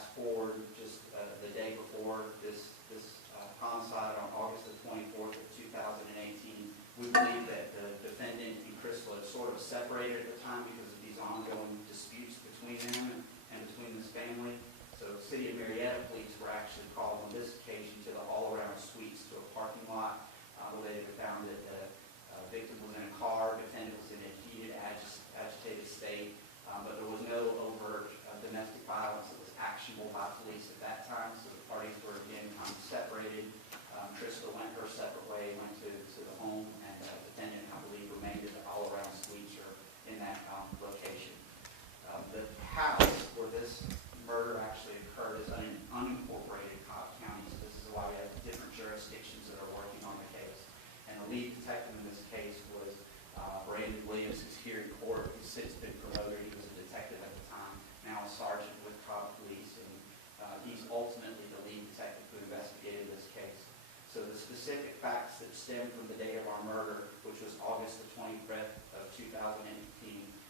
fast forward just the day before this homicide on August the 24th of 2018. We believe that the defendant and Crystal had sort of separated at the time because of these ongoing disputes between them and between this family. So City of Marietta police were actually called on this occasion to the all-around suites to a parking lot where they found that the victim was in a car, defendant was in a heated, agitated state, but there was no overt domestic violence that was actionable by police at that time. So the parties were again kind of separated. Crystal went her separate way, went to the home, and the defendant, I believe, remained at the all-around suites or in that location. The house where this murder actually occurred is in unincorporated Cobb County, so this is why we have different jurisdictions that are working on the case. And the lead detective in this case was Brandon Williams, who's here in court. He's since been promoted. He was a detective at the time, now a sergeant with Cobb Police, and he's ultimately the lead detective who investigated this case. So the specific facts that stem from the day of our murder, which was August the 25th of 2018,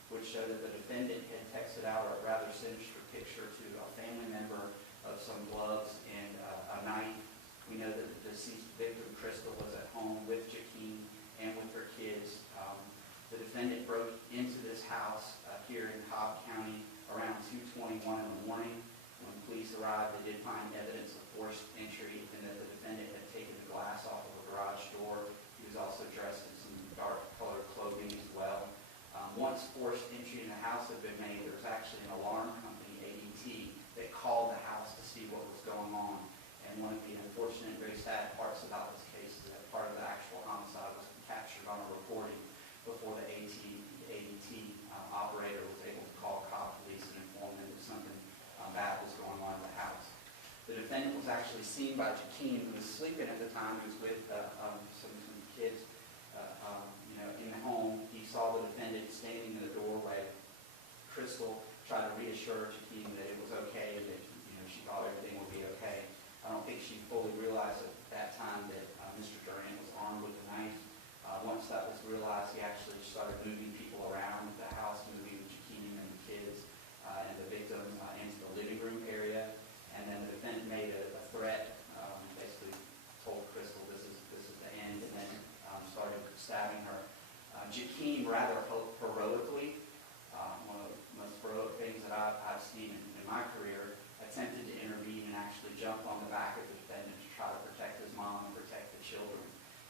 which showed that the defendant had texted out a rather sinister picture to a family member of some gloves and a knife. We know that the deceased victim, Crystal, was at home with Jakeem and with her kids. The defendant broke into this house here in Cobb County around 2:21 in the morning. When police arrived, they did find evidence of forced entry and that the defendant had taken the glass off of a garage door. He was also dressed in some dark-colored clothing as well. Once forced entry in the house had been made, there was actually an alarm company, ADT, that called the house to see what was going on. And one of the unfortunate, very sad parts about this case is that part of the actual homicide was captured on a recording before the ADT operator was able to call Cobb Police and inform them that something bad was going on in the house. The defendant was actually seen by Jakeem, who was sleeping at the time. He was with some kids in the home. He saw the defendant standing in the doorway. Crystal tried to reassure Jakeem that it was okay and that she thought everything would be okay. I don't think she fully realized at that time that Mr. Durant was armed with a knife. Once that was realized, he actually started moving people around the house, moving Jakeem and the kids and the victim into the living room area. And then the defendant made a threat, basically told Crystal this is the end, and then started stabbing her. Jakeem, rather heroically, one of the most heroic things that I've seen in my career, attempted to intervene and actually jumped on the back of the defendant to try to protect his mom and protect the children.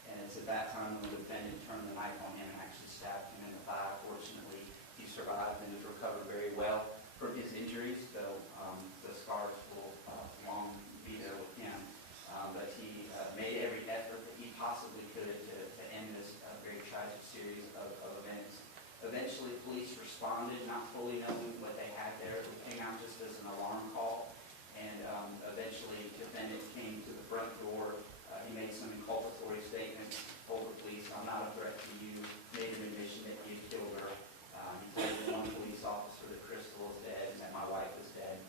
And it's at that time when the defendant turned the knife on him and actually stabbed him in the thigh. Fortunately, he survived and has recovered very well from his injuries, though the scars will long be there with him. But he made every effort that he possibly could to end this very tragic series of events. Eventually, police responded, not fully knowing what they had there. It came out just as an alarm call, and eventually the defendant came to the front door. He made some inculpatory statements, told the police, "I'm not a threat to you," made an admission that he had killed her. He told one police officer that Crystal is dead and that my wife is dead,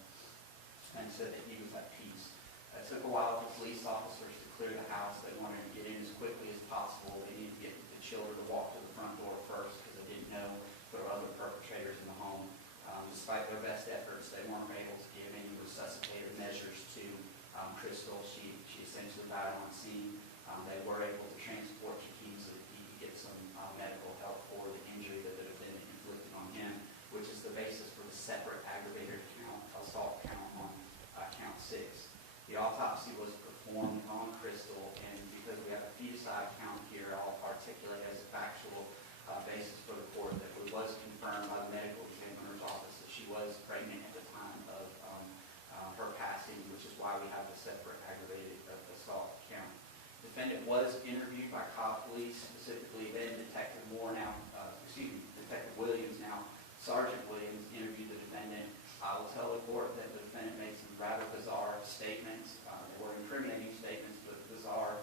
and said that he was at peace. It took a while for police officers to clear the house. They wanted to get in as quickly as possible. They needed to get the children to walk to the front door first because they didn't know there were other perpetrators in the home. Despite their best efforts, they weren't able to give any resuscitative measures to Crystal. She essentially died on scene. They were able to transport Jakeem so that he could get some medical help for the injury that the defendant inflicted on him, which is the basis for the separate aggravated assault count on count 6. The autopsy was performed on Crystal, and because we have a feticide count here, I'll articulate as a factual basis for the court that it was confirmed by the medical examiner's office that she was pregnant at the time of her passing, which is why we have the separate aggravated assault count. The defendant was interviewed by Cobb Police, specifically then Detective Williams, now Sergeant Williams, interviewed the defendant. I will tell the court that the defendant made some rather bizarre statements. They were incriminating statements, but bizarre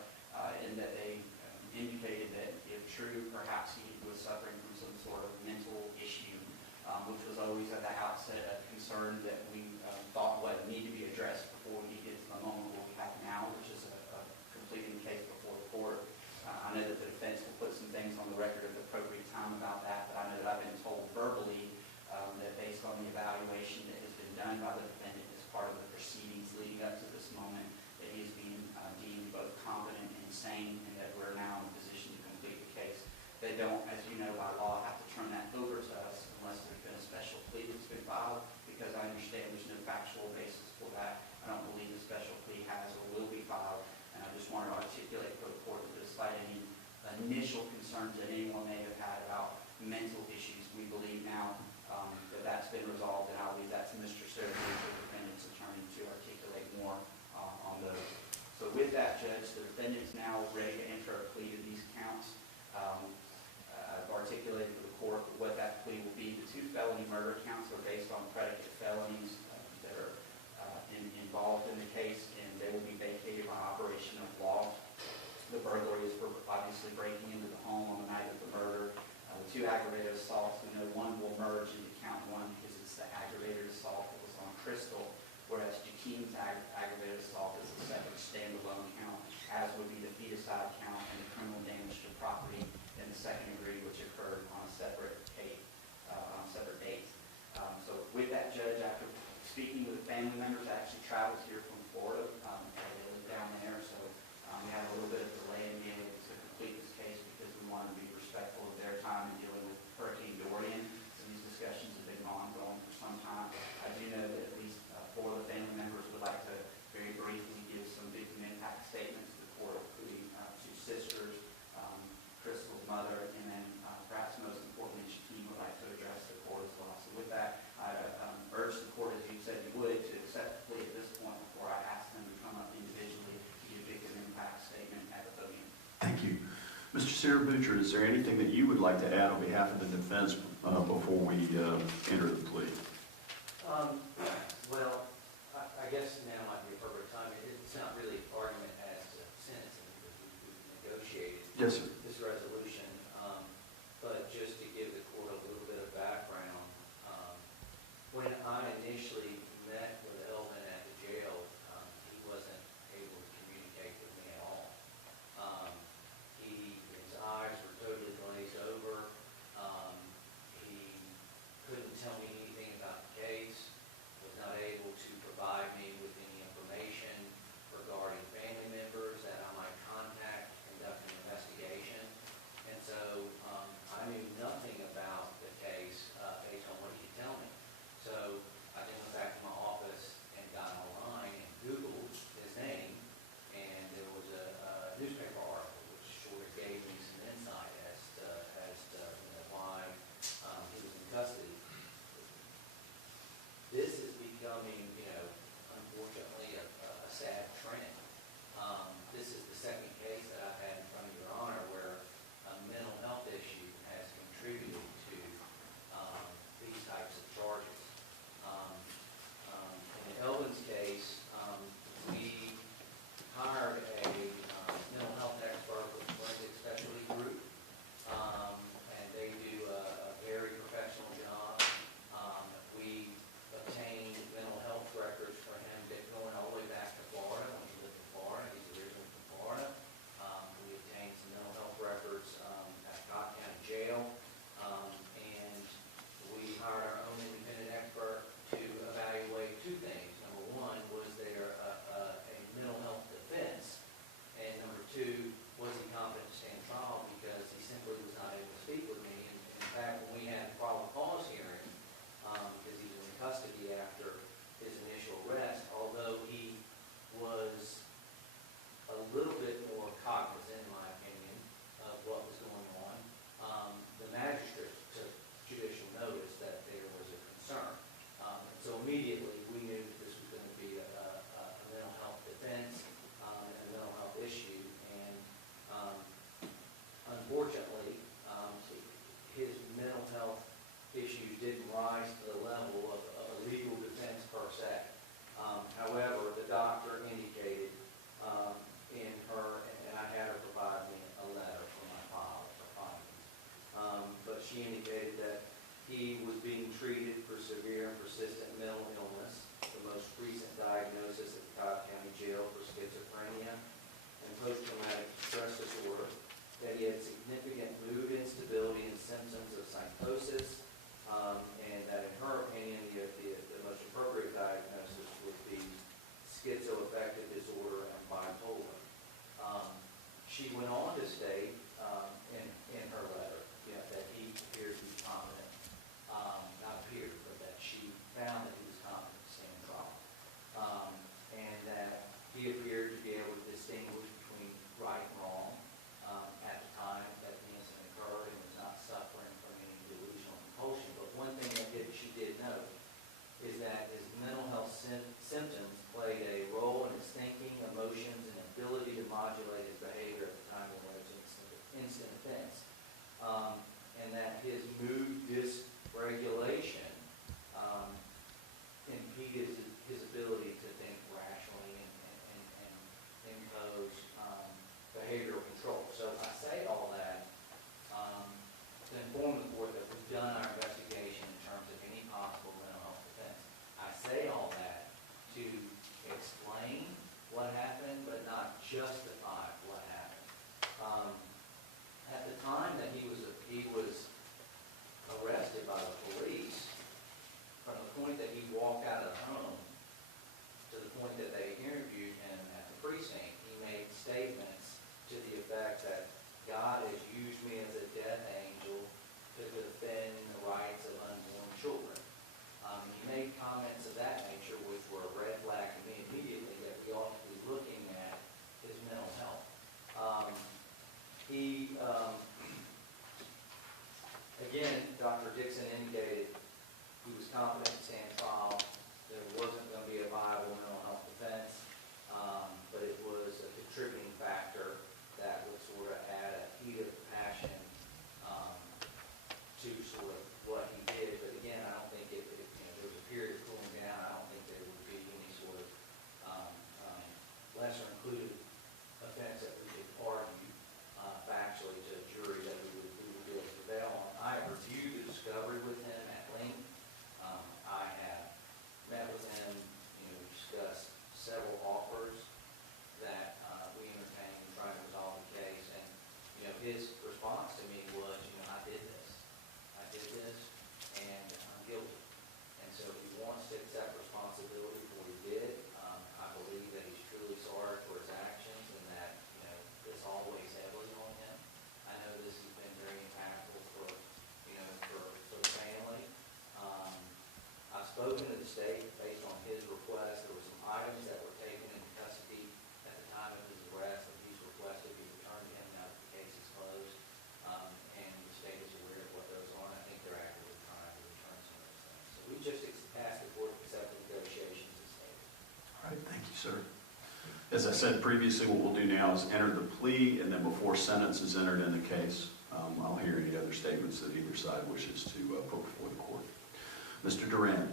in that they indicated that if true, perhaps he was suffering from some sort of mental issue, which was always at the outset a concern that we thought would need to be addressed before we get to the moment where we have now, which is completing the case before the court. I know that the defense will put some things on the record at the appropriate time about that, but I know that I've been told verbally that based on the evaluation that has been done by the defendant as part of the insane and that we're now in a position to complete the case. They don't, as you know, by law, have to turn that over to us unless there's been a special plea that's been filed, because I understand there's no factual basis for that. I don't believe the special plea has or will be filed, and I just wanted to articulate for the court that despite any initial concerns that anyone may have had about mental issues, we believe now that that's been resolved, and I'll leave that to Mr. Sergio, the defendant's attorney, to articulate more on those. So with that, Judge, the defendant is now ready to enter a plea to these counts. I've articulated for the court what that plea will be. The 2 felony murder counts are based on predicate felonies that are involved in the case, and they will be vacated by operation of law. The burglary is for obviously breaking into the home on the night of the murder. The 2 aggravated assaults, we know one will merge into count 1 because it's the aggravated assault that was on Crystal, whereas Jakeem's aggravated assault is the second standalone count, as would be the feticide count and the criminal damage to property in the second degree, which occurred on a separate date. So with that, Judge, after speaking with the family members, I actually traveled here from Florida. They live down there, so we had a little bit of delay in being able to complete this case because we wanted to be respectful of their time in dealing with Hurricane Dorian. So these discussions have been ongoing for some time. I do know that at least 4 of the family members would like to very briefly give some victim impact statements to the court, including 2 sisters, Crystal's mother, and then perhaps most importantly, Shaquem would like to address the court as well. So with that, I urge the court, as you said you would, to accept the plea at this point before I ask them to come up individually to give victim impact statement at the podium. Thank you. Mr. Sarah Butcher, is there anything that you would like to add on behalf of the defense before we enter the plea? Well, I guess now might be a perfect time. It's not really an argument as to sentencing because we've negotiated Yes, sir. this resolution. But just to give the court a little bit of background, when I initially met with Elvin at the jail, he wasn't able to communicate with me at all. His eyes were totally glazed over. He couldn't tell me anything about the case, was not able to provide me with any information regarding family members that I might contact, conduct an investigation. And so I knew nothing about the case based on what he could tell me. So I then went back to my office and got online and Googled his name, and there was a newspaper article which sort of gave me some insight as to why he was in custody. This is becoming, unfortunately, a sad trend. This is the second case that I've had in front of Your Honor where a mental health issue has contributed to these types of charges. In Elvin's case, we hired a mental health expert with Forensic Specialty Group, and they do a very professional job. We obtained mental health records for him going all the way back to Florida when he lived in Florida. He's originally from Florida. We obtained some mental health records at Cobb County Jail, and we hired our own independent expert to evaluate 2 things. Number 1, was there a mental health defense? And number 2, was he competent to stand trial because he simply was not able to speak with me. And in fact, when we had the probable cause hearing, because he was in custody after his initial arrest, although he was a little bit more cognizant, in my opinion, of what was going on, the magistrate took judicial notice that there was a concern. And so immediately we knew that this was going to be a mental health defense and a mental health issue. And unfortunately, his mental health issues didn't rise to the level of a legal defense per se. However, the doctor indicated in her, and I had her provide me a letter from my file for findings, but she indicated that he was being treated for severe and persistent mental illness, the most recent diagnosis at the Cobb County Jail for schizophrenia and post-traumatic stress disorder, that he had significant mood instability and symptoms of psychosis, and that in her opinion, the most appropriate diagnosis would be schizoaffective disorder and bipolar. sir. As I said previously, what we'll do now is enter the plea, and then before sentence is entered in the case, I'll hear any other statements that either side wishes to put before the court. Mr. Durant,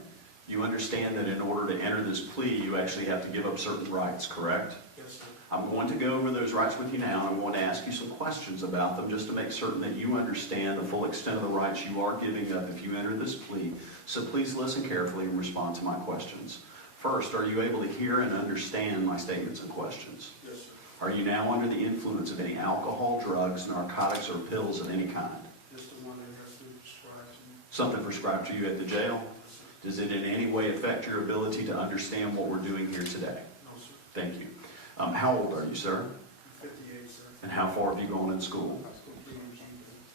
you understand that in order to enter this plea, you actually have to give up certain rights, correct? Yes, sir. I'm going to go over those rights with you now. I'm going to ask you some questions about them just to make certain that you understand the full extent of the rights you are giving up if you enter this plea. So please listen carefully and respond to my questions. First, are you able to hear and understand my statements and questions? Yes, sir. Are you now under the influence of any alcohol, drugs, narcotics, or pills of any kind? Just the one that has been prescribed to me. Something prescribed to you at the jail? Yes, sir. Does it in any way affect your ability to understand what we're doing here today? No, sir. Thank you. How old are you, sir? I'm 58, sir. And how far have you gone in school? High school PhD.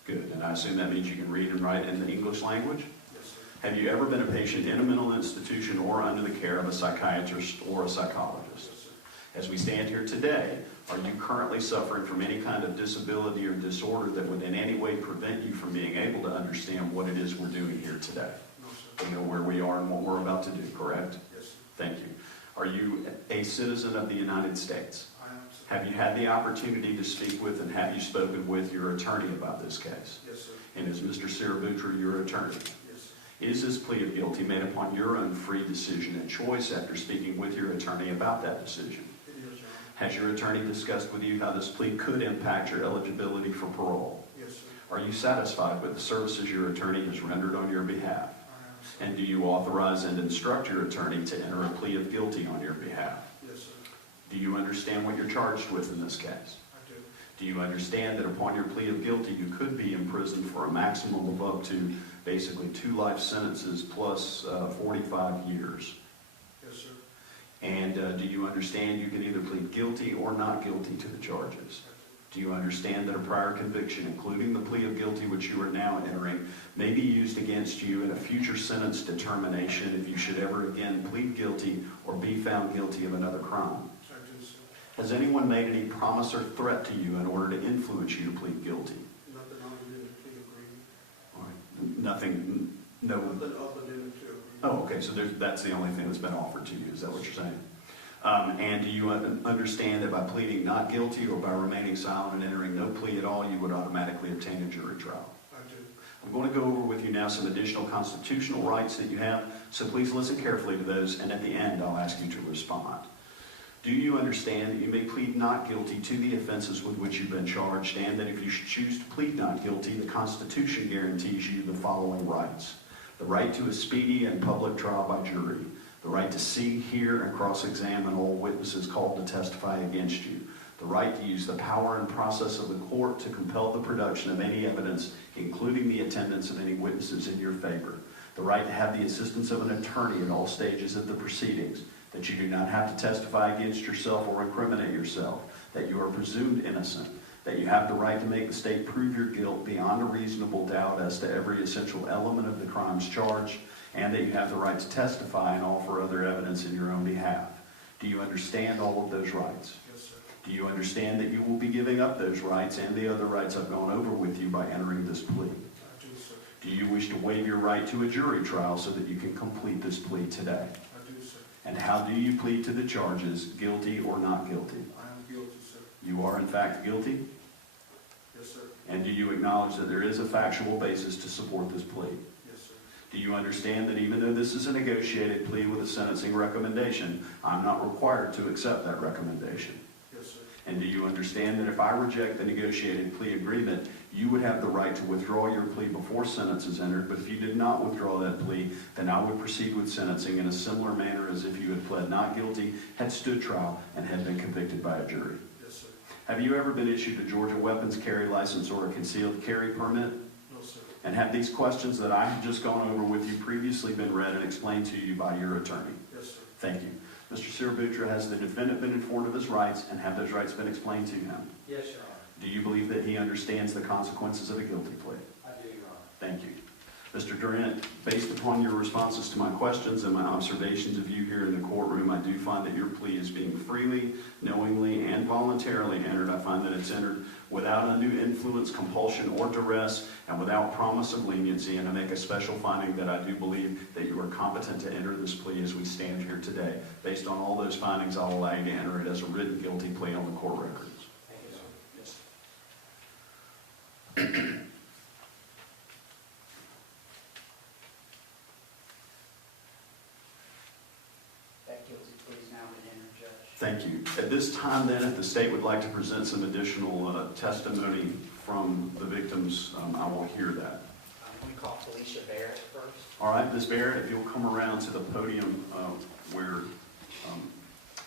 Good. And I assume that means you can read and write in the English language? Yes, sir. Have you ever been a patient in a mental institution or under the care of a psychiatrist or a psychologist? Yes, sir. As we stand here today, are you currently suffering from any kind of disability or disorder that would in any way prevent you from being able to understand what it is we're doing here today? No, sir. You know where we are and what we're about to do, correct? Yes, sir. Thank you. Are you a citizen of the United States? I am, sir. Have you had the opportunity to speak with and have you spoken with your attorney about this case? Yes, sir. And is Mr. Sirabutra your attorney? Yes, sir. Is this plea of guilty made upon your own free decision and choice after speaking with your attorney about that decision? It is, Your Honor. Has your attorney discussed with you how this plea could impact your eligibility for parole? Yes, sir. Are you satisfied with the services your attorney has rendered on your behalf? I am, sir. And do you authorize and instruct your attorney to enter a plea of guilty on your behalf? Yes, sir. Do you understand what you're charged with in this case? I do. Do you understand that upon your plea of guilty, you could be imprisoned for a maximum of up to basically 2 life sentences plus 45 years? Yes, sir. And do you understand you can either plead guilty or not guilty to the charges? Do you understand that a prior conviction, including the plea of guilty which you are now entering, may be used against you in a future sentence determination if you should ever again plead guilty or be found guilty of another crime? I do, sir. Has anyone made any promise or threat to you in order to influence you to plead guilty? Nothing other than the plea agreement. All right. Nothing, no. Nothing other than the plea agreement. Oh, okay, so that's the only thing that's been offered to you, is that what you're saying? And do you understand that by pleading not guilty or by remaining silent and entering no plea at all, you would automatically obtain a jury trial? I do. I'm going to go over with you now some additional constitutional rights that you have, so please listen carefully to those, and at the end I'll ask you to respond. Do you understand that you may plead not guilty to the offenses with which you've been charged, and that if you choose to plead not guilty, the Constitution guarantees you the following rights? The right to a speedy and public trial by jury, the right to see, hear, and cross-examine all witnesses called to testify against you, the right to use the power and process of the court to compel the production of any evidence, including the attendance of any witnesses in your favor, the right to have the assistance of an attorney at all stages of the proceedings, that you do not have to testify against yourself or incriminate yourself, that you are presumed innocent, that you have the right to make the state prove your guilt beyond a reasonable doubt as to every essential element of the crimes charged, and that you have the right to testify and offer other evidence in your own behalf. Do you understand all of those rights? Yes, sir. Do you understand that you will be giving up those rights and the other rights I've gone over with you by entering this plea? I do, sir. Do you wish to waive your right to a jury trial so that you can complete this plea today? I do, sir. And how do you plead to the charges, guilty or not guilty? I am guilty, sir. You are in fact guilty? Yes, sir. And do you acknowledge that there is a factual basis to support this plea? Yes, sir. Do you understand that even though this is a negotiated plea with a sentencing recommendation, I'm not required to accept that recommendation? Yes, sir. And do you understand that if I reject the negotiated plea agreement, you would have the right to withdraw your plea before sentence is entered, but if you did not withdraw that plea, then I would proceed with sentencing in a similar manner as if you had pled not guilty, had stood trial, and had been convicted by a jury? Yes, sir. Have you ever been issued a Georgia weapons carry license or a concealed carry permit? No, sir. And have these questions that I have just gone over with you previously been read and explained to you by your attorney? Yes, sir. Thank you. Mr. Sirabutra, has the defendant been informed of his rights, and have those rights been explained to him? Yes, Your Honor. Do you believe that he understands the consequences of a guilty plea? I do, Your Honor. Thank you. Mr. Durant, based upon your responses to my questions and my observations of you here in the courtroom, I do find that your plea is being freely, knowingly, and voluntarily entered. I find that it's entered without undue influence, compulsion, or duress, and without promise of leniency. And I make a special finding that I do believe that you are competent to enter this plea as we stand here today. Based on all those findings, I'll allow you to enter it as a written guilty plea on the court records. Thank you, sir. Yes. That guilty plea is now been entered, Judge. Thank you. At this time, then, if the state would like to present some additional testimony from the victims, I will hear that. Can we call Felicia Barrett first? All right, Ms. Barrett, if you'll come around to the podium where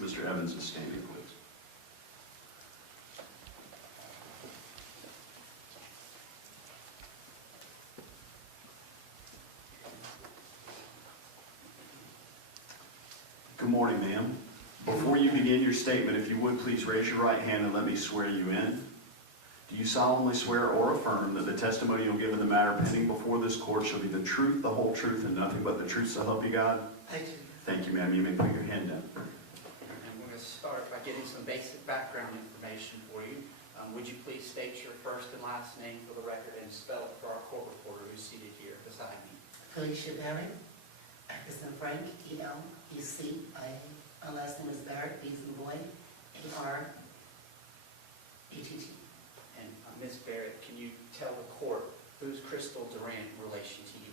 Mr. Evans is standing, please. Good morning, ma'am. Before you begin your statement, if you would please raise your right hand and let me swear you in. Do you solemnly swear or affirm that the testimony you'll give in the matter pending before this court shall be the truth, the whole truth, and nothing but the truth, so help you God? I do. Thank you, ma'am. You may put your hand down. And we're going to start by getting some basic background information for you. Would you please state your first and last name for the record and spell it for our court reporter who's seated here beside me? Felicia Barrett, Atkinson Frank, E-L-E-C-I-A. My last name is Barrett, B as in boy, A-R-E-T-T. And Ms. Barrett, can you tell the court who's Crystal Durant in relation to you?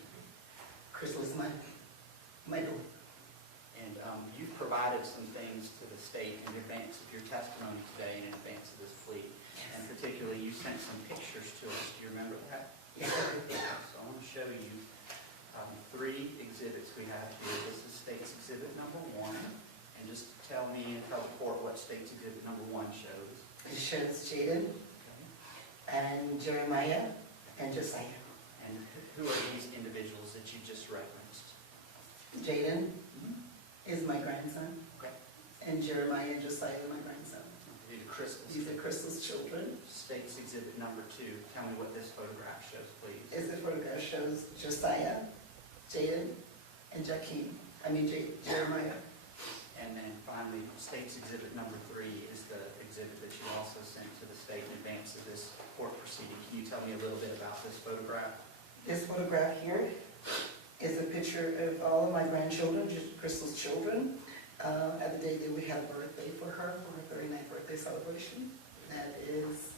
Crystal is my daughter. And you've provided some things to the state in advance of your testimony today and in advance of this plea. And particularly, you sent some pictures to us. Do you remember that? Yes, So I want to show you three exhibits we have here. This is State's Exhibit number 1. And just tell me and tell the court what State's Exhibit number 1 shows. it shows Jaden and Jeremiah and Josiah. And who are these individuals that you just referenced? Jaden is my grandson, Okay. and Jeremiah and Josiah are my grandson. These are Crystal's. These are Crystal's children. State's Exhibit number 2. Tell me what this photograph shows, please. This photograph shows Josiah, Jaden, and Jeremiah. And then finally, State's Exhibit number 3 is the exhibit that you also sent to the state in advance of this court proceeding. Can you tell me a little bit about this photograph? This photograph here is a picture of all of my grandchildren, just Crystal's children, at the day that we had a birthday for her 39th birthday celebration. That is,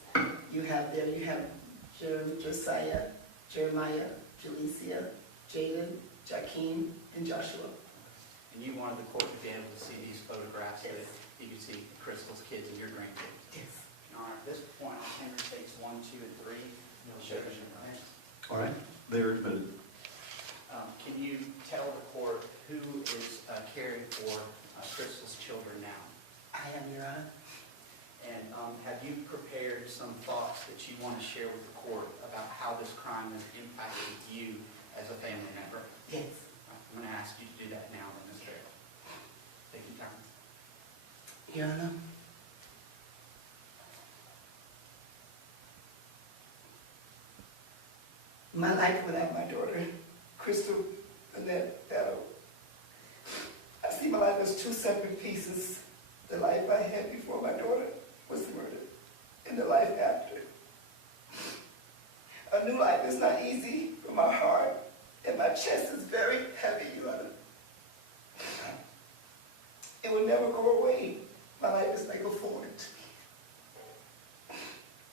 you have Josiah, Jeremiah, Jalecia, Jaden, Jakeem, and Joshua. And you wanted the court to be able to see these photographs so that you could see Crystal's kids and your grandkids. Yes. All right, at this point, I'll tender States 1, 2, and 3. I'll show you your next. All right, they're admitted. Can you tell the court who is caring for Crystal's children now? I am, Your Honor. And have you prepared some thoughts that you want to share with the court about how this crime has impacted you as a family member? Yes. I'm going to ask you to do that now, then, Ms. Barrett. Take your time. Your Honor. My life without my daughter, Crystal Durant, I see my life as two separate pieces. The life I had before my daughter was murdered, and the life after. A new life is not easy for my heart, and my chest is very heavy, Your Honor. It will never go away. My life is like a foreign to me.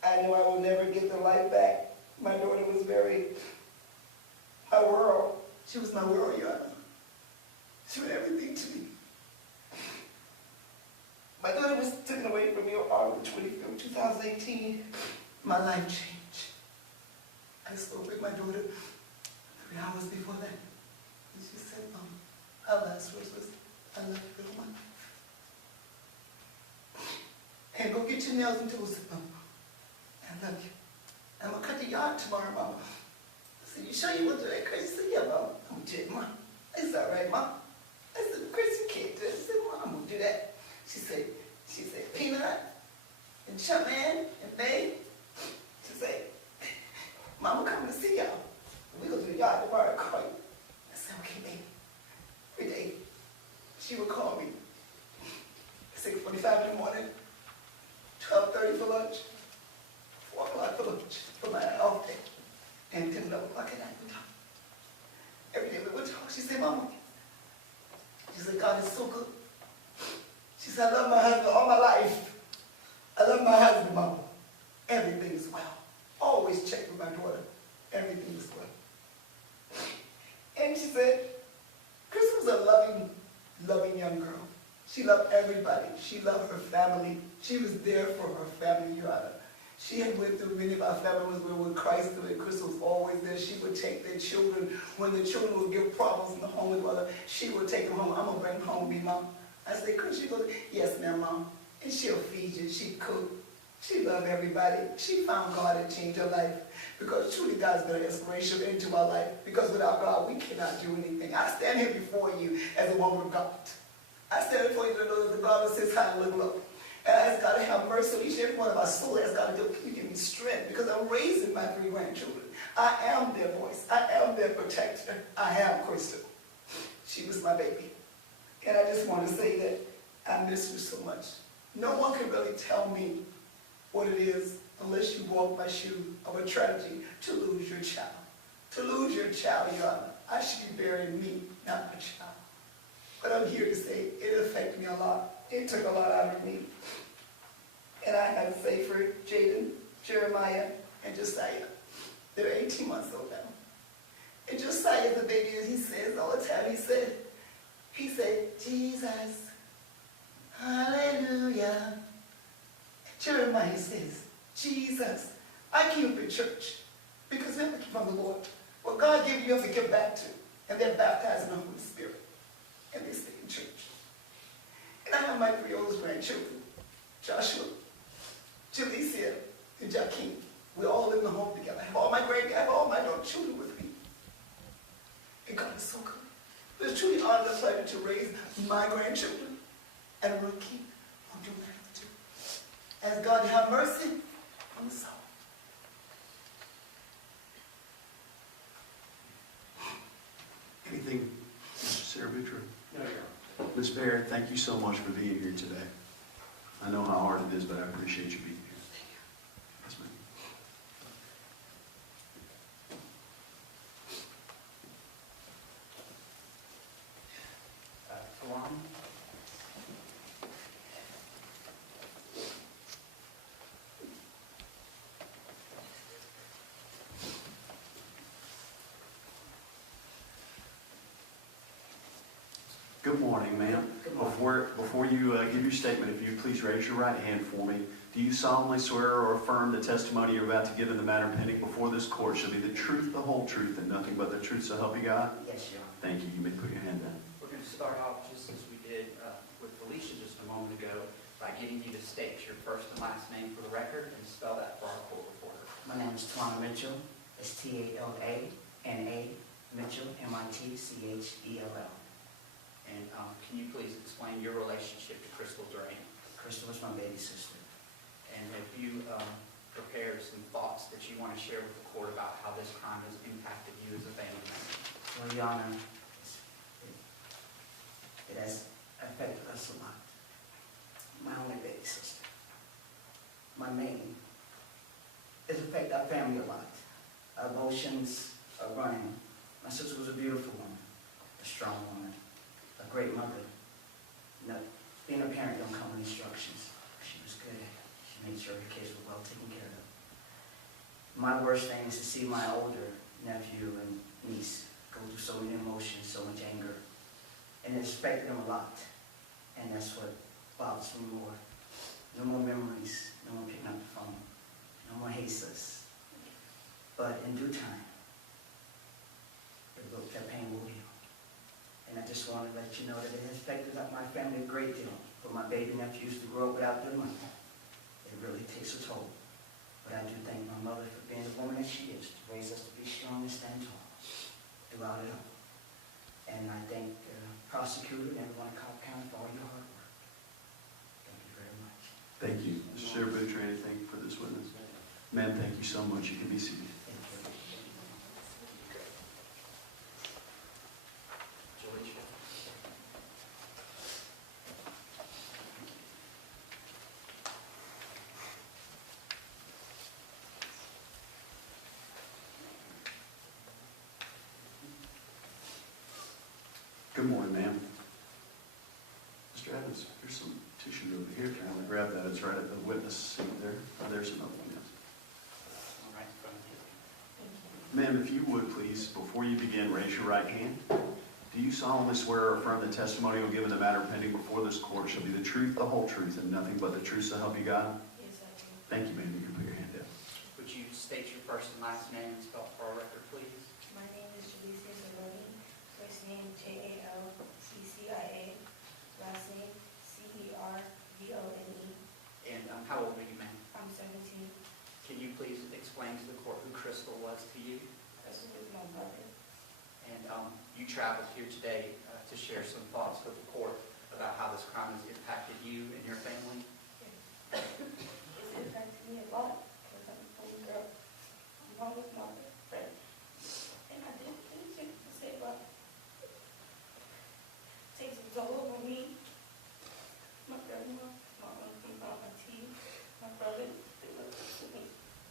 I know I will never get the life back. My daughter was my world. She was my world, Your Honor. She was everything to me. My daughter was taken away from me on August 25th, 2018. My life changed. I spoke with my daughter 3 hours before that. And she said, our last words was, I love you, little one. And go get your nails and toes, Mama. I love you. I'm going to cut the yard tomorrow, Mama. I said, you sure you want to do that crazy? She said, yeah, Mama. I'm going to do it, Mom. It's all right, Mom. I said, crazy kid. I said, Mom, I'm going to do that. She said, Peanut and Chapman and Babe. She said, Mama coming to see y'all. We're going to do yard tomorrow, call you. I said, okay, baby. Every day, she would call me. 6:45 in the morning, 12:30 for lunch, 4 o'clock for lunch, for my off day, and 10 o'clock at night we talk. Every day we would talk. She said, Mama, she said, God is so good. She said, I love my husband all my life. I love my husband, Mama. Everything is well. Always check with my daughter. Everything is well. And she said, Crystal was a loving young girl. She loved everybody. She loved her family. She was there for her family, Your Honor. She had went through, many of our family members were with Christ, and Crystal was always there. She would take their children. When the children would give problems in the home with mother, she would take them home. I'm going to bring them home, me, Mom. I said, Crystal, she goes, yes, ma'am, Mom. And she'll feed you. She cook. She loved everybody. She found God and changed her life. Because truly God's been an inspiration into our life. Because without God, we cannot do anything. I stand here before you as a woman of God. I stand before you to know that the God that sits high and look low. And I ask God to have mercy on each and every one of our souls. I ask God to give me strength because I'm raising my 3 grandchildren. I am their voice. I am their protector. I am Crystal. She was my baby. And I just want to say that I miss her so much. No one can really tell me what it is unless you walk my shoes of a tragedy to lose your child. To lose your child, Your Honor. I should be burying me, not my child. But I'm here to say it affected me a lot. It took a lot out of me. And I have to say for Jaden, Jeremiah, and Josiah. They're 18 months old now. And Josiah, the baby, he says all the time, he said, Jesus, hallelujah. Jeremiah says, Jesus, I keep in church because they're looking from the Lord. What God gave you have to give back to. And they're baptized in the Holy Spirit. And they stay in church. And I have my 3 oldest grandchildren, Joshua, Jalecia, and Joaquin. We all live in the home together. I have all my children with me. And God is so good. It's truly honor and pleasure to raise my grandchildren. And I'm going to keep on doing what I have to do. As God have mercy on the soul. Anything, Mr. Sarah Butcher? No, Your Honor. Ms. Barrett, thank you so much for being here today. I know how hard it is, but I appreciate you being here. Yes, ma'am. Tawana? Good morning, ma'am. Good morning. Before you give your statement, if you would please raise your right hand for me. Do you solemnly swear or affirm the testimony you're about to give in the matter pending before this court shall be the truth, the whole truth, and nothing but the truth, so help you God? Yes, Your Honor. Thank you. You may put your hand down. We're going to start off just as we did with Felicia just a moment ago by getting you to state your first and last name for the record and spell that for our court reporter. My name is Tawana Mitchell. It's T-A-L-A-N-A, Mitchell, M-I-T-C-H-E-L-L. And can you please explain your relationship to Crystal Durant? Crystal was my baby sister. And have you prepared some thoughts that you want to share with the court about how this crime has impacted you as a family member? Well, Your Honor, it has affected us a lot. My only baby sister. My main. It's affected our family a lot. Our emotions are running. My sister was a beautiful woman, a strong woman, a great mother. No, being a parent don't come with instructions. She was good at it. She made sure her kids were well taken care of. My worst thing is to see my older nephew and niece go through so many emotions, so much anger. And it affected them a lot. And that's what bothers me more. No more memories, no more picking up the phone, no more Jesus. But in due time, that pain will heal. And I just want to let you know that it has affected my family a great deal. For my baby nephews to grow up without their mother, it really takes a toll. But I do thank my mother for being the woman that she is, to raise us to be strong and stand tall throughout it all. And I thank the prosecutor and everyone in Cobb County for all your hard work. Thank you very much. Thank you. Mr. Sarah Butcher, anything for this witness? Ma'am, thank you so much. You can be seated. Thank you. Good morning, ma'am. Mr. Evans, here's some tissue over here. If you want to grab that, it's right at the witness seat there. Oh, there's another one, yes. All right, in front of you. Ma'am, if you would, please, before you begin, raise your right hand. Do you solemnly swear or affirm the testimony you'll give in the matter pending before this court shall be the truth, the whole truth, and nothing but the truth, so help you God? Yes, I do. Thank you, ma'am. You can put your hand down. Would you state your first and last name and spell for our record, please? My name is Jaleesa Zeroni. First name Jalccia. Last name Cervone. And how old are you, ma'am? I'm 17. Can you please explain to the court who Crystal was to you? This is my mother. And you traveled here today to share some thoughts with the court about how this crime has impacted you and your family. It's impacted me a lot because I'm a little girl. I'm always my best friend. And I didn't anything to say about it. Takes a toll on me. My grandma, my auntie, my auntie, my brother, they look to me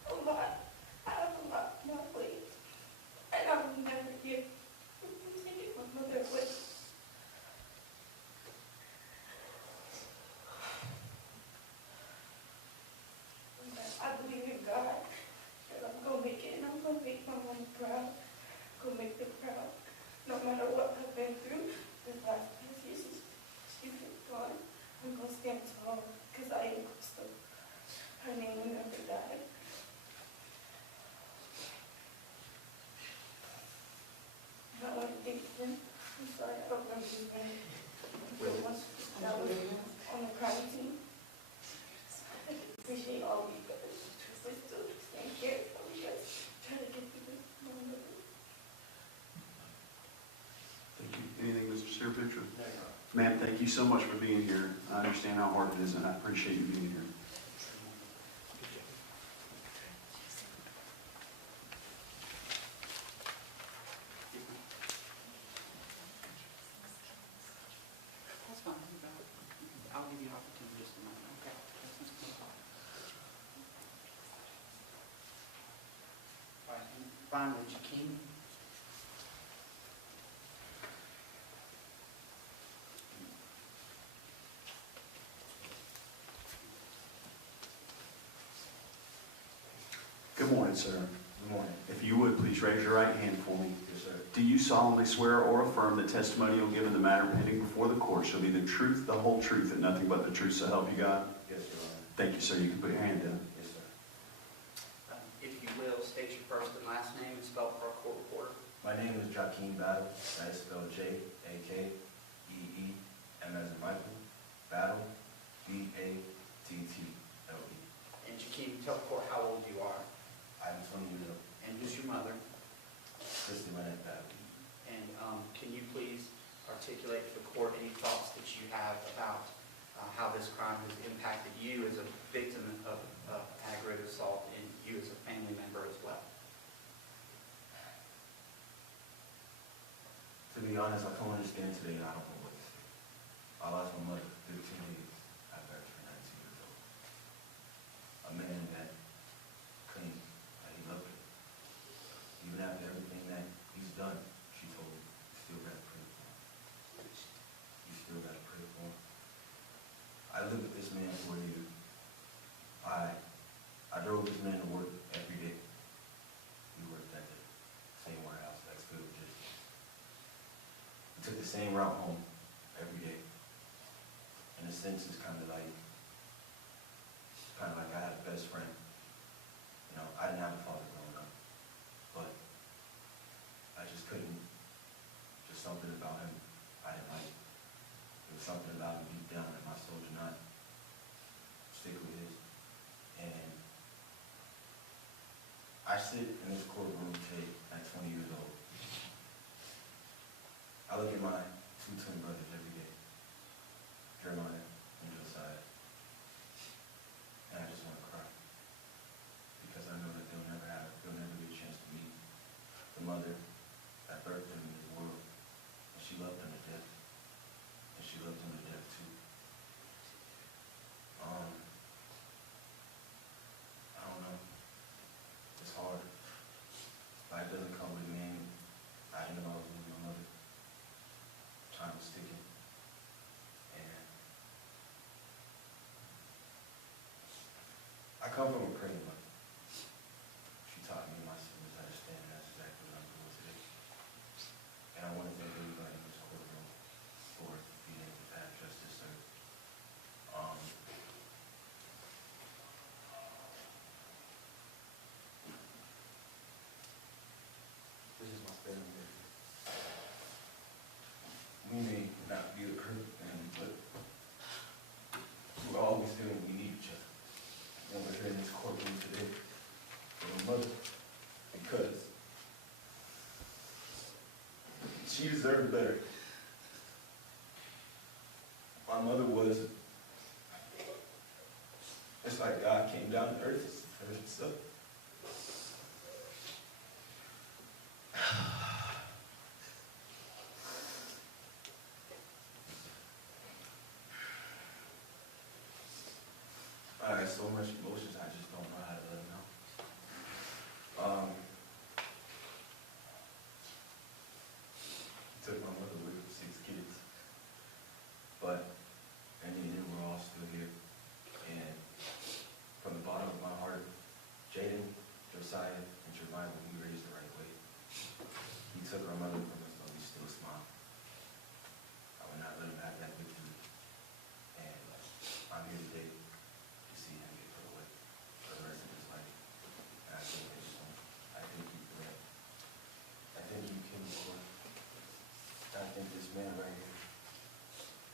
a lot. I have a lot on my plate. And I will never get take my mother away. I believe in God, that I'm gonna make it, and I'm gonna make my mom proud, gonna make them proud, no matter what I've been through. The last 5 years, she's been gone. I'm gonna stand tall, because I am Crystal. Her name will never die. I want to thank them. I'm sorry, I don't remember his name. That was on the crime team. I appreciate all of you guys. Crystal, stand here. You guys try to get through this moment. Thank you. Anything, Mr. Surpicture? Ma'am, thank you so much for being here. I understand how hard it is, and I appreciate you being here. That's fine. I'll give you an opportunity in just a moment. Okay. All right. And finally, Jakeem. Good morning, sir. Good morning. If you would, please raise your right hand for me. Yes, sir. Do you solemnly swear or affirm the testimony you'll give in the matter pending before the court shall be the truth, the whole truth, and nothing but the truth, so help you God? Yes, Your Honor. Thank you, sir. You can put your hand down. Yes, sir. If you will, state your first and last name and spell for our court reporter. My name is Jakeem Battle. That is spelled Jakeem, as in Michael, Battle, Battle. And Jakeem, tell the court how old you are. I'm 20 years old. And who's your mother? Crystal Durant Battle. And can you please articulate to the court any thoughts that you have about how this crime has impacted you as a victim of aggravated assault and you as a family member as well? To be honest, I can't understand today, and I don't know what to say. I lost my mother 15 years after I turned 19 years old. A man that couldn't, that he loved her. Even after everything that he's done, she told me, you still gotta pray for him. You still gotta pray for him. I lived with this man for a year. I drove this man to work every day. We worked at the same warehouse, that's good logistics. We took the same route home every day. In a sense, it's kind of like I had a best friend. You know, I didn't have a father growing up, but I just couldn't, just something about him I didn't like. There was something about him deep down that my soul did not stick with his. And I sit in this courtroom today at 20 years old. I look at my two twin brothers every day, Jeremiah and Josiah, and I just want to cry because I know that they'll never She deserved better. My mother was, it's like God came down to earth for himself. I have so much emotions, I just don't know how to let them out. Took my mother with her, 6 kids. But in the end, we're all still here. And from the bottom of my heart, Jaden, Josiah, and Jeremiah, we raised the right way. He took our mother from us, but we still smile. I would not let him have that victory. And I'm here today to see him get put away for the rest of his life. And I thank him. I thank you for that. I thank you, King Lord. I thank this man right here,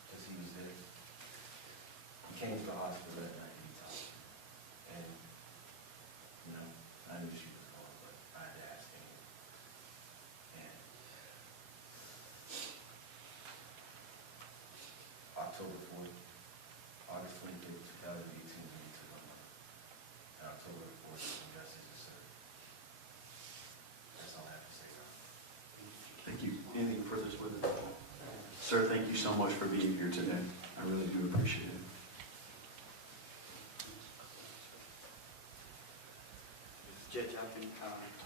because he was there. He came to the hospital that night and he talked. And, you know, I knew she was gone, but I had to ask him. And October 4th, August 25th, 2018, we took him up. And October 4th, when justice was served. That's all I have to say now. Thank you. Anything further with it? Sir, thank you so much for being here today. I really do appreciate it. Judge, I've been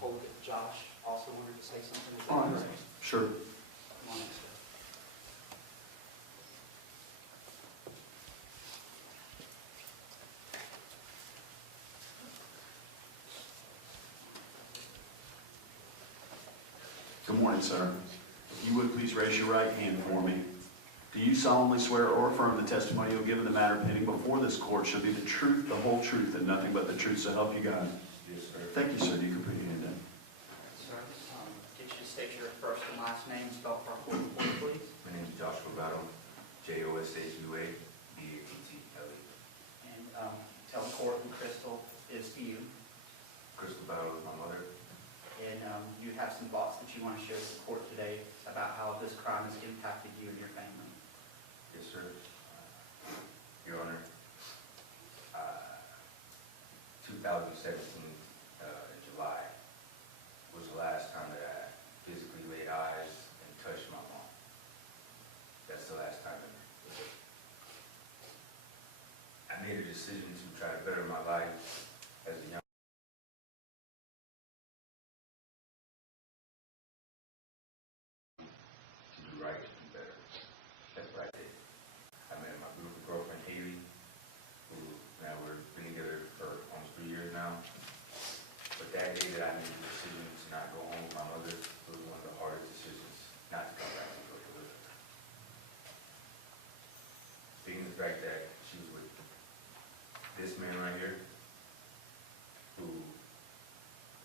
told that Josh also wanted to say something. Is that All right. correct? Sure. Come on, sir. Good morning, sir. If you would please raise your right hand for me. Do you solemnly swear or affirm the testimony you'll give in the matter pending before this court shall be the truth, the whole truth, and nothing but the truth, so help you God? Yes, sir. Thank you, sir. You can put your hand down. Sir, get you to state your first and last name, spell for our court reporter, please. My name is Joshua Battle, Joshua Battelle. And tell the court who Crystal is to you. Crystal Battle is my mother. And you have some thoughts that you want to share with the court today about how this crime has impacted you and your family. Yes, sir. Your Honor, 2017, in July, was the last time that I physically laid eyes and touched my mom. That's the last time. I made a decision to try to better my life as a young to do right, to do better. That's what I did. I met my beautiful girlfriend, Haley, who now we've been together for almost 3 years now. But that day that I made the decision to not go home with my mother was one of the hardest decisions not to come back to Georgia with her. Being the fact that she was with this man right here, who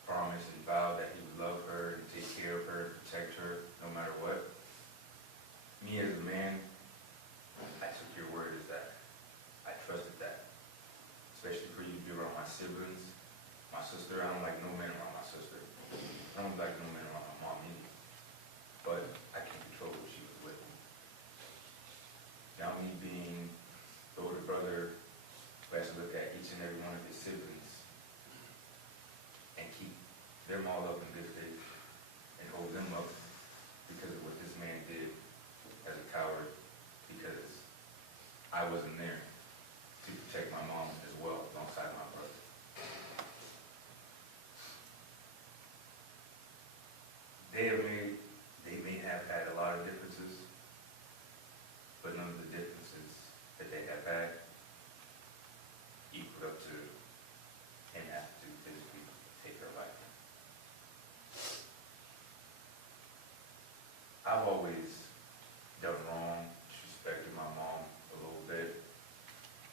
promised and vowed that he would love her and take care of her, protect her, no matter what. Me as a man, I took your word as that. I trusted that. Especially for you to be around my siblings, my sister. I don't like no man around my sister. I don't like no man around my mom either. But I can't control what she was with. Now me being the older brother, who has to look at each and every one of his siblings and keep them all up in good faith and hold them up because of what this man did as a coward, because I wasn't there to protect my mom as well alongside my brother. They may have had a lot of differences, but none of the differences that they have had equaled up to him having to physically take her life. I've always done wrong, disrespected my mom a little bit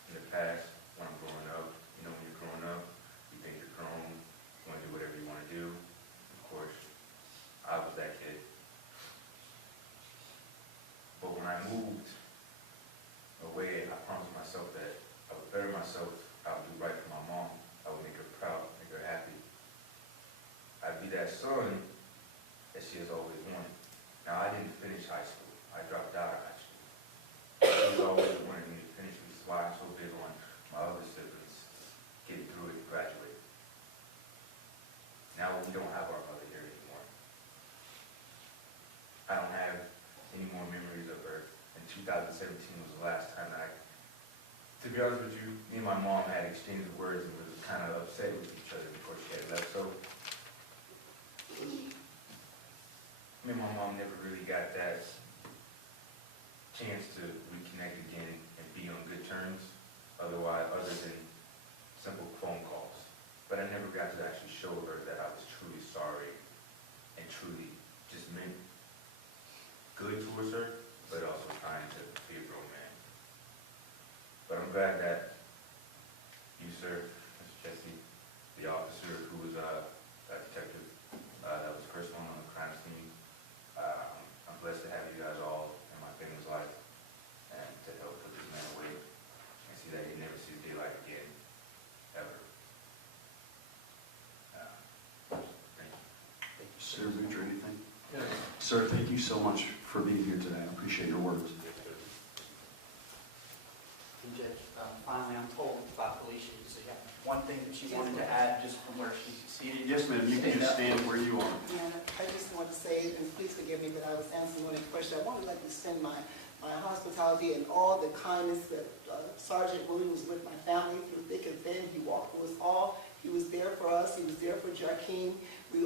in the past when I'm growing up. You know, when you're growing up, you think you're grown, you want to do whatever you want to do. Of course, I was that kid. But when I moved away, I promised myself that I would better myself, I would do right for my mom, I would make her proud, make her happy. I'd be that son that she has always wanted. Now, I didn't 2017 was the last time that to be honest with you, me and my mom had exchanged words and was kind of upset with each other before she had left. So me and my mom never really got that chance to reconnect again and be on good terms, other than simple phone calls. But I never got to actually show her that I was truly sorry and truly just meant good towards her, but also trying to be a grown man. But I'm glad that you, sir, Mr. Jesse, the officer who was that detective that was Crystal on the crime scene, I'm blessed to have you guys all in my family's life and to help put this man away and see that he never sees daylight again, ever. Thank you. Sir Butcher, anything? Yes. Sir, thank you so much for being here today. I appreciate your words. And Judge, finally, I'm told by Felicia, so you have one thing that she wanted to add just from where she's seated. Yes, ma'am, you can just stand where you are. Yeah, I just want to say, and please forgive me that I was answering one of the questions. I want to extend my hospitality and all the kindness that Sergeant Williams was with my family through thick and thin. He walked with us all. He was there for us. He was there for Joaquin.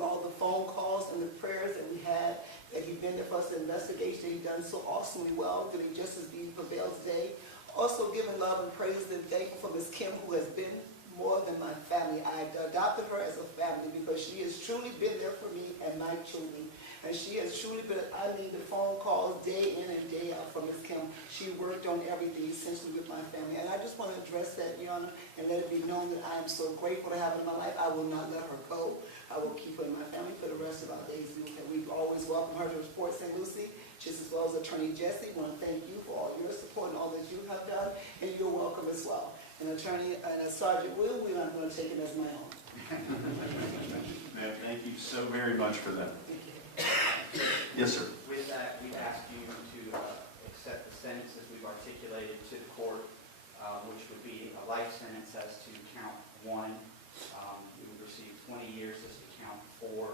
All the phone calls and the prayers that we had, that he'd been there for us, the investigation, he'd done so awesomely well, that he just as he prevailed today. Also giving love and praise and thankful for Ms. Kim, who has been more than my family. I adopted her as a family because she has truly been there for me and my children. And she has truly been, I mean, the phone calls day in and day out for Ms. Kim. She worked on everything essentially with my family. And I just want to address that, Your Honor, and let it be known that I am so grateful to have her in my life. I will not let her go. I will keep her in my family for the rest of our days. And we always welcome her to Port St. Lucie, just as well as Attorney Jesse. I want to thank you for all your support and all that you have done, and you're welcome as well. And Attorney and Sergeant Will, I'm going to take him as my own. Ma'am, thank you so very much for that. Yes, sir. With that, we ask you to accept the sentences we've articulated to the court, which would be a life sentence as to count 1. You would receive 20 years as to count 4.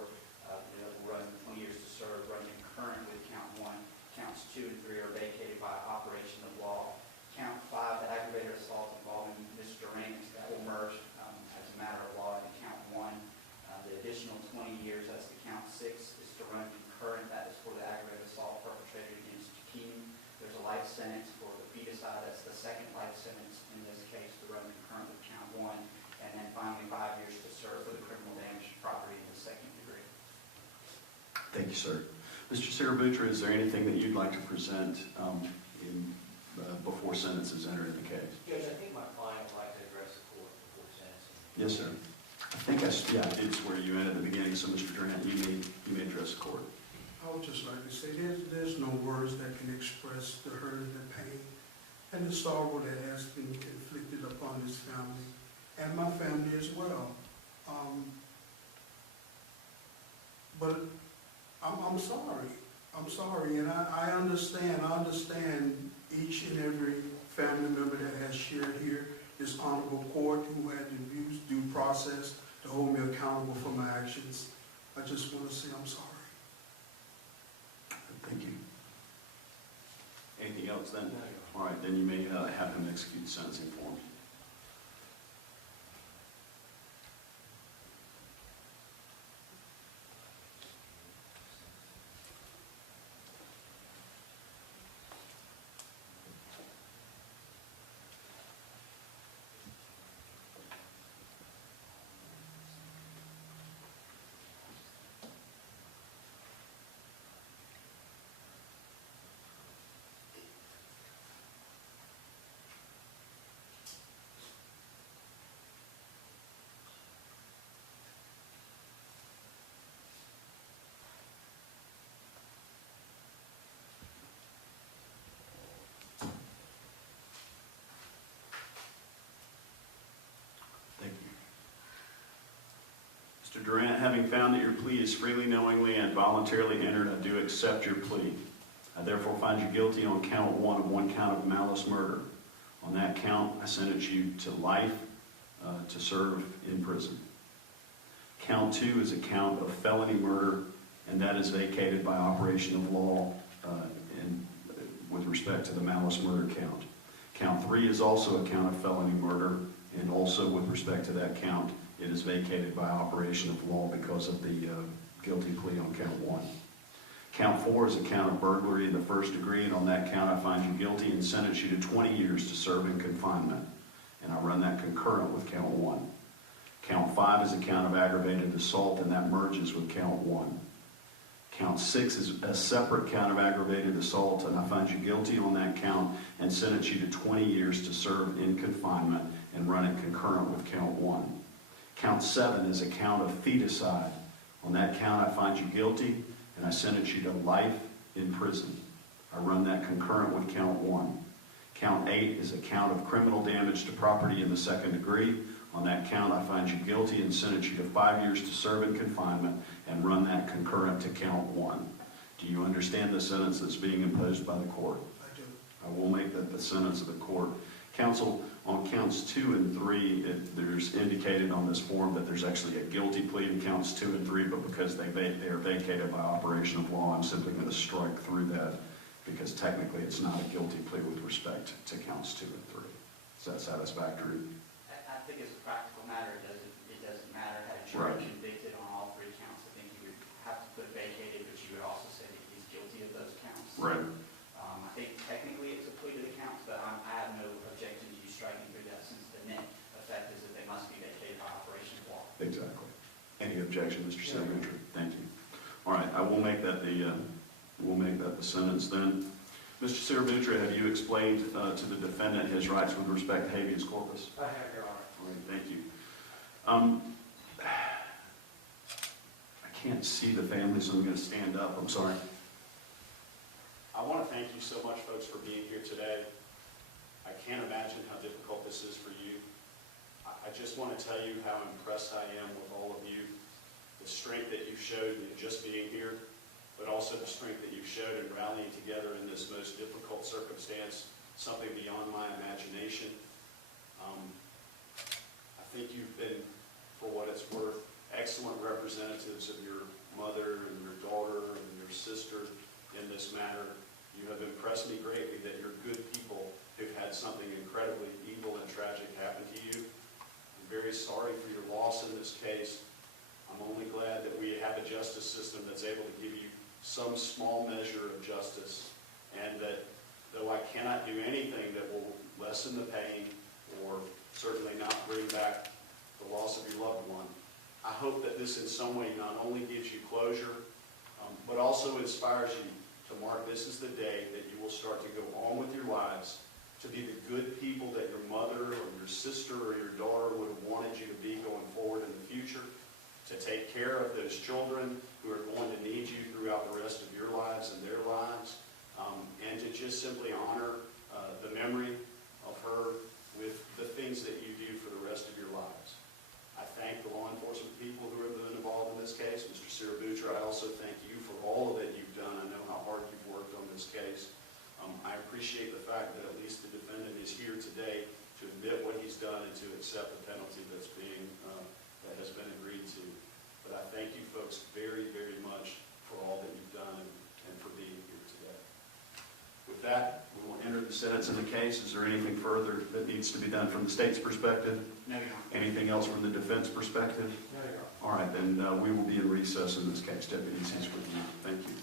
Run 20 years to serve, run concurrent with count 1. Counts 2 and 3 are vacated by operation of law. Count 5, the aggravated assault involving Ms. Durant, that will merge as a matter of law into count 1. The additional 20 years as to count 6 is to run concurrent. That is for the aggravated assault perpetrated against Joaquin. There's a life sentence for the feticide. That's the second life sentence in this case to run concurrent with count 1. And then finally 5 years to serve for the criminal damage to property in the second degree. Thank you, sir. Mr. Sarabutra, is there anything that you'd like to present before sentences enter in the case? Judge, I think my client would like to address the court before sentencing. Yes, sir. I did swear you in at the beginning, so Mr. Durant, you may address the court. I would just like to say there's no words that can express the hurt and the pain and the sorrow that has been inflicted upon this family and my family as well. But I'm sorry. I'm sorry, and I understand each and every family member that has shared here, this honorable court who had to use due process to hold me accountable for my actions. I just want to say I'm sorry. Thank you. Anything else then? All right, then you may have him execute the sentencing form. Mr. Durant, having found that your plea is freely, knowingly, and voluntarily entered, I do accept your plea. I therefore find you guilty on count 1 of 1 count of malice murder. On that count, I sentence you to life to serve in prison. Count 2 is a count of felony murder, and that is vacated by operation of law and with respect to the malice murder count. Count 3 is also a count of felony murder, and also with respect to that count, it is vacated by operation of law because of the guilty plea on count 1. Count 4 is a count of burglary in the first degree, and on that count I find you guilty and sentence you to 20 years to serve in confinement. And I run that concurrent with count 1. Count 5 is a count of aggravated assault, and that merges with count 1. Count 6 is a separate count of aggravated assault, and I find you guilty on that count and sentence you to 20 years to serve in confinement and run it concurrent with count 1. Count 7 is a count of feticide. On that count, I find you guilty and I sentence you to life in prison. I run that concurrent with count 1. Count 8 is a count of criminal damage to property in the second degree. On that count, I find you guilty and sentence you to 5 years to serve in confinement and run that concurrent to count 1. Do you understand the sentence that's being imposed by the court? I do. I will make that the sentence of the court. Counsel, on counts 2 and 3, there's indicated on this form that there's actually a guilty plea in counts 2 and 3, but because they are vacated by operation of law, I'm simply going to strike through that because technically it's not a guilty plea with respect to counts 2 and 3. Is that satisfactory? I think as a practical matter, it doesn't matter. Had a jury Right. convicted on all 3 counts, I think you would have to put vacated, but you would also say that he's guilty of those counts. Right. I think technically it's a plea to the counts, but I have no objection to you striking through that since the net effect is that they must be vacated by operation of law. Exactly. Any objection, Mr. Senator? Thank you. All right, I will make that the sentence then. Mr. Sirabutra, have you explained to the defendant his rights with respect to habeas corpus? I have, Your Honor. All right, thank you. I can't see the family, so I'm going to stand up. I'm sorry. I want to thank you so much, folks, for being here today. I can't imagine how difficult this is for you. I just want to tell you how impressed I am with all of you, the strength that you've showed in just being here, but also the strength that you've showed in rallying together in this most difficult circumstance, something beyond my imagination. I think you've been, for what it's worth, excellent representatives of your mother and your daughter and your sister in this matter. You have impressed me greatly that you're good people who've had something incredibly evil and tragic happen to you. I'm very sorry for your loss in this case. I'm only glad that we have a justice system that's able to give you some small measure of justice, and that though I cannot do anything that will lessen the pain or certainly not bring back the loss of your loved one, I hope that this in some way not only gives you closure, but also inspires you to mark this as the day that you will start to go on with your lives, to be the good people that your mother or your sister or your daughter would have wanted you to be going forward in the future, to take care of those children who are going to need you throughout the rest of your lives and their lives, and to just simply honor the memory of her with the things that you do for the rest of your lives. I thank the law enforcement people who have been involved in this case. Mr. Sirabutra, I also thank you for all that you've done. I know how hard you've worked on this case. I appreciate the fact that at least the defendant is here today to admit what he's done and to accept the penalty that has been agreed to. But I thank you folks very, very much for all that you've done and for being here today. With that, we will enter the sentence in the case. Is there anything further that needs to be done from the state's perspective? No, Your Honor. Anything else from the defense perspective? No, Your Honor. All right, then we will be in recess in this case. Deputies, he's with you. Thank you.